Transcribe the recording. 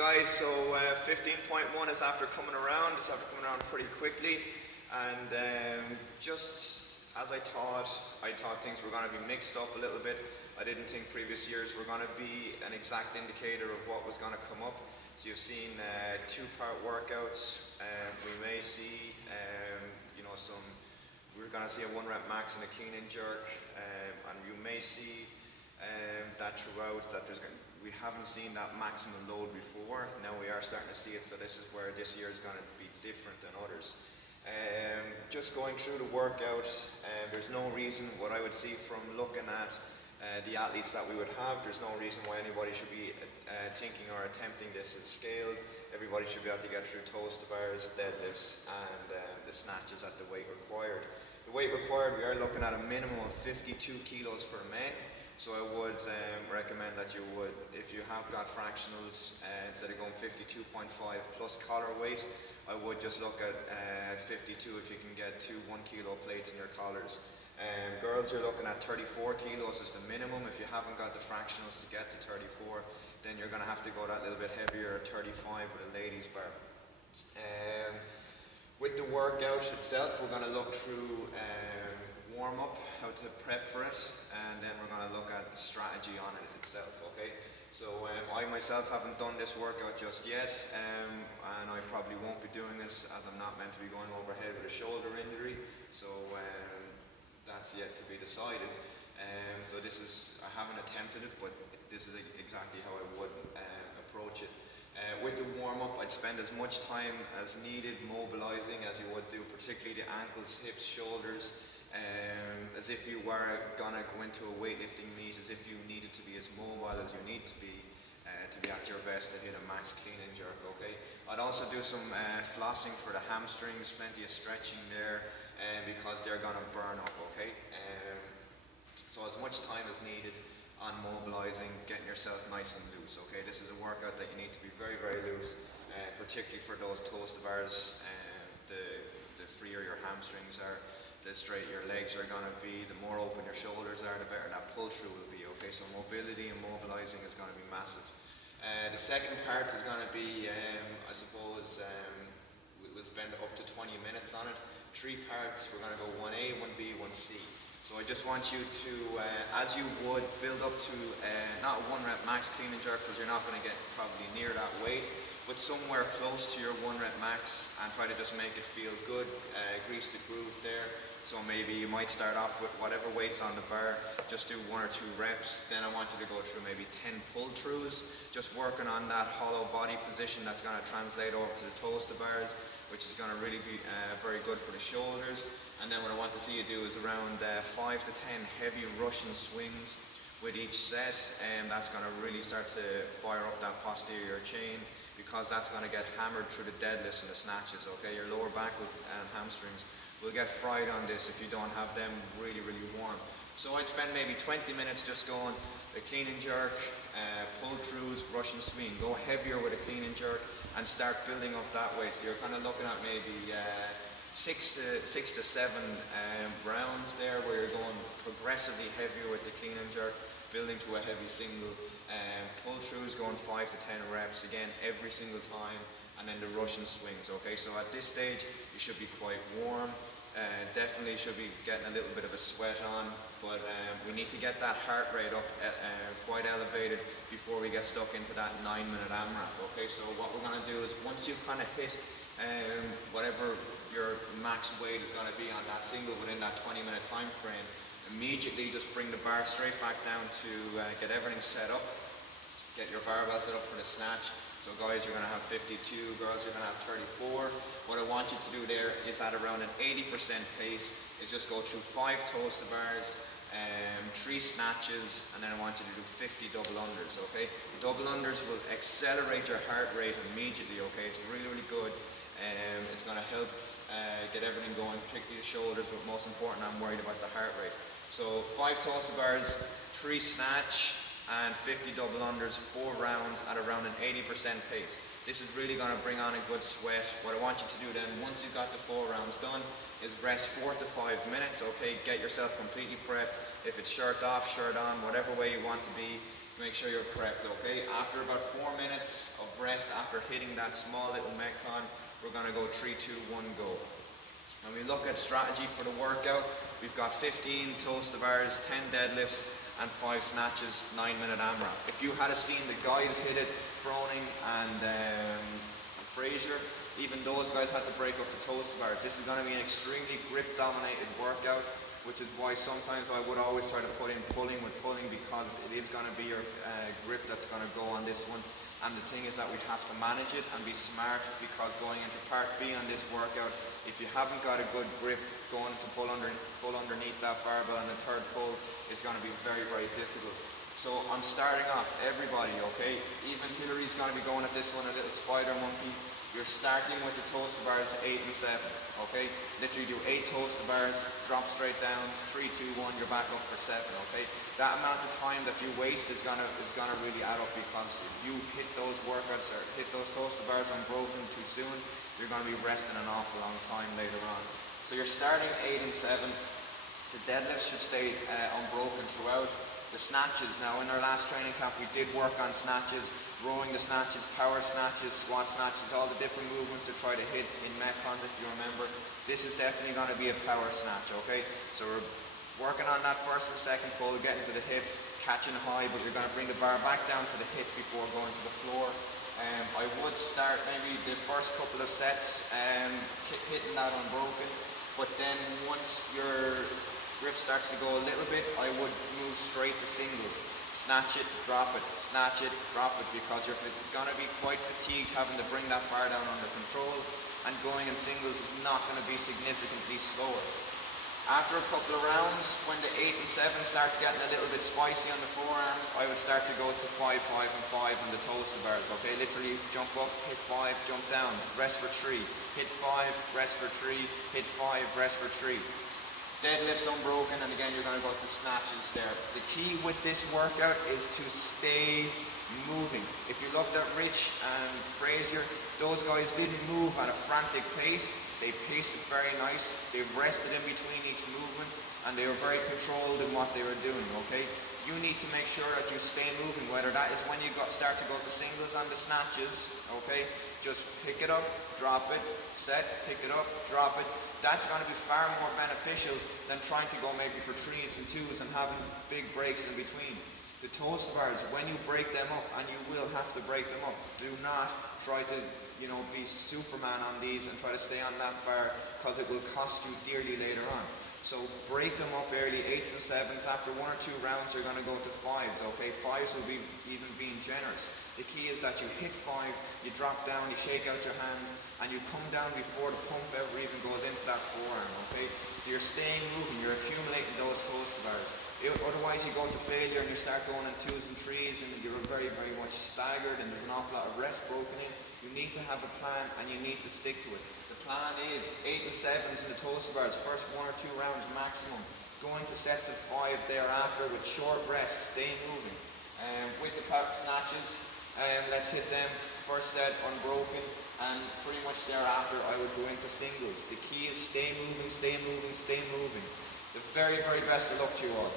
Guys, so 15.1 is after coming around. It's after coming around pretty quickly, and just as I thought things were going to be mixed up a little bit. I didn't think previous years were going to be an exact indicator of what was going to come up. So you've seen two-part workouts. We may see, some. We're going to see a 1 rep max and a clean and jerk, and you may see that throughout that we haven't seen that maximum load before. Now we are starting to see it, so this is where this year is going to be different than others. Just going through the workout, there's no reason, what I would see from looking at the athletes that we would have, there's no reason why anybody should be thinking or attempting this as scaled. Everybody should be able to get through toes to bars, deadlifts, and the snatches at the weight required. The weight required, we are looking at a minimum of 52 kilos for men. So I would recommend that you would, if you have got fractionals, instead of going 52.5 plus collar weight, I would just look at 52 if you can get 2 1 kilo plates in your collars. Girls, you're looking at 34 kilos is the minimum. If you haven't got the fractionals to get to 34, then you're going to have to go that little bit heavier, 35 with a ladies bar. With the workout itself, we're going to look through warm up, how to prep for it, and then we're going to look at the strategy on it itself, okay? So I myself haven't done this workout just yet, and I probably won't be doing it as I'm not meant to be going overhead with a shoulder injury, so that's yet to be decided. So I haven't attempted it, but this is exactly how I would approach it. With the warm-up, I'd spend as much time as needed mobilizing as you would do, particularly the ankles, hips, shoulders, as if you were gonna go into a weightlifting meet, as if you needed to be as mobile as you need to be at your best to hit a max clean and jerk, okay? I'd also do some flossing for the hamstrings, plenty of stretching there, because they're gonna burn up, okay? So as much time as needed on mobilizing, getting yourself nice and loose, okay? This is a workout that you need to be very, very loose, particularly for those toes to bars. The freer your hamstrings are, the straighter your legs are going to be, the more open your shoulders are, the better that pull through will be, okay? So mobility and mobilizing is going to be massive. The second part is going to be, I suppose, we'll spend up to 20 minutes on it. 3 parts, we're going to go 1A, 1B, 1C. So I just want you to, as you would, build up to not a 1 rep max clean and jerk, because you're not going to get probably near that weight, but somewhere close to your 1 rep max, and try to just make it feel good, grease the groove there. So maybe you might start off with whatever weight's on the bar, just do 1 or 2 reps. Then I want you to go through maybe 10 pull-throughs, just working on that hollow body position that's going to translate over to the toes to bars, which is going to really be very good for the shoulders. And then what I want to see you do is around 5 to 10 heavy Russian swings with each set, and that's going to really start to fire up that posterior chain, because that's going to get hammered through the deadlifts and the snatches, okay? Your lower back and hamstrings will get fried on this if you don't have them really, really warm. So I'd spend maybe 20 minutes just going a clean and jerk, pull-throughs, Russian swing. Go heavier with a clean and jerk and start building up that way. So you're kind of looking at maybe 6 to 7 rounds there, where you're going progressively heavier with the clean and jerk, building to a heavy single. Pull-throughs going 5 to 10 reps, again, every single time. And then the Russian swings, okay? So at this stage, you should be quite warm. Definitely should be getting a little bit of a sweat on, but we need to get that heart rate up quite elevated before we get stuck into that 9-minute AMRAP, okay? So what we're gonna do is, once you've kind of hit whatever your max weight is gonna be on that single within that 20-minute time frame, immediately just bring the bar straight back down to get everything set up. Get your barbell set up for the snatch. So guys, you're going to have 52, girls, you're going to have 34. What I want you to do there is at around an 80% pace, is just go through 5 toes to bars, 3 snatches, and then I want you to do 50 double unders, okay? Double unders will accelerate your heart rate immediately, okay? It's really, really good. It's going to help get everything going, particularly the shoulders, but most important, I'm worried about the heart rate. So 5 toes to bars, 3 snatch, and 50 double unders, 4 rounds at around an 80% pace. This is really going to bring on a good sweat. What I want you to do then, once you've got the 4 rounds done, is rest 4 to 5 minutes, okay? Get yourself completely prepped. If it's shirt off, shirt on, whatever way you want to be, make sure you're prepped, okay? After about 4 minutes of rest, after hitting that small little Metcon, we're gonna go 3, 2, 1, go. When we look at strategy for the workout, we've got 15 toes to bars, 10 deadlifts, and 5 snatches, 9-minute AMRAP. If you had seen the guys hit it, Froning and Fraser, even those guys had to break up the toes to bars. This is going to be an extremely grip-dominated workout, which is why sometimes I would always try to put in pulling with pulling, because it is going to be your grip that's going to go on this one. And the thing is that we have to manage it and be smart, because going into part B on this workout, if you haven't got a good grip going to pull underneath that barbell on the third pull, it's going to be very, very difficult. So I'm starting off, everybody, okay? Even Hillary's going to be going at this one, a little spider monkey. You're starting with the toes to bars 8 and 7, okay? Literally do 8 toes to bars, drop straight down, 3, 2, 1, you're back up for 7, okay? That amount of time that you waste is gonna really add up, because if you hit those workouts or hit those toes to bars unbroken too soon, you're gonna be resting an awful long time later on. So you're starting 8 and 7. The deadlifts should stay unbroken throughout. The snatches, now in our last training camp we did work on snatches, rowing the snatches, power snatches, squat snatches, all the different movements to try to hit in Metcons, if you remember. This is definitely going to be a power snatch, okay? So we're working on that first and second pull, getting to the hip, catching high, but you're going to bring the bar back down to the hip before going to the floor. I would start maybe the first couple of sets hitting that unbroken, but then once your grip starts to go a little bit, I would move straight to singles. Snatch it, drop it, snatch it, drop it, because you're going to be quite fatigued having to bring that bar down under control, and going in singles is not going to be significantly slower. After a couple of rounds, when the 8 and 7 starts getting a little bit spicy on the forearms, I would start to go to 5, 5 and 5 on the toes to bars, okay? Literally jump up, hit 5, jump down, rest for 3, hit 5, rest for 3, hit 5, rest for 3. Deadlifts unbroken, and again you're going to go to snatches there. The key with this workout is to stay moving. If you looked at Rich and Fraser, those guys didn't move at a frantic pace. They paced it very nice. They rested in between each movement, and they were very controlled in what they were doing, okay? You need to make sure that you stay moving, whether that is when you start to go to singles on the snatches, okay? Just pick it up, drop it, set, pick it up, drop it. That's going to be far more beneficial than trying to go maybe for 3s and 2s and having big breaks in between. The toes to bars, when you break them up, and you will have to break them up, do not try to, be Superman on these and try to stay on that bar, because it will cost you dearly later on. So break them up early, 8s and 7s. After 1 or 2 rounds, you're going to go to 5s, okay? 5s will be even being generous. The key is that you hit 5, you drop down, you shake out your hands, and you come down before the pump ever even goes into that forearm, okay? So you're staying moving, you're accumulating those toes to bars. Otherwise you go to failure and you start going in 2s and 3s, and you're very, very much staggered, and there's an awful lot of rest broken in. You need to have a plan, and you need to stick to it. The plan is 8 and 7s in the toes to bars, first 1 or 2 rounds maximum. Going to sets of 5 thereafter with short rests, stay moving. With the snatches, let's hit them, first set unbroken, and pretty much thereafter I would go into singles. The key is stay moving, stay moving, stay moving. The very, very best of luck to you all.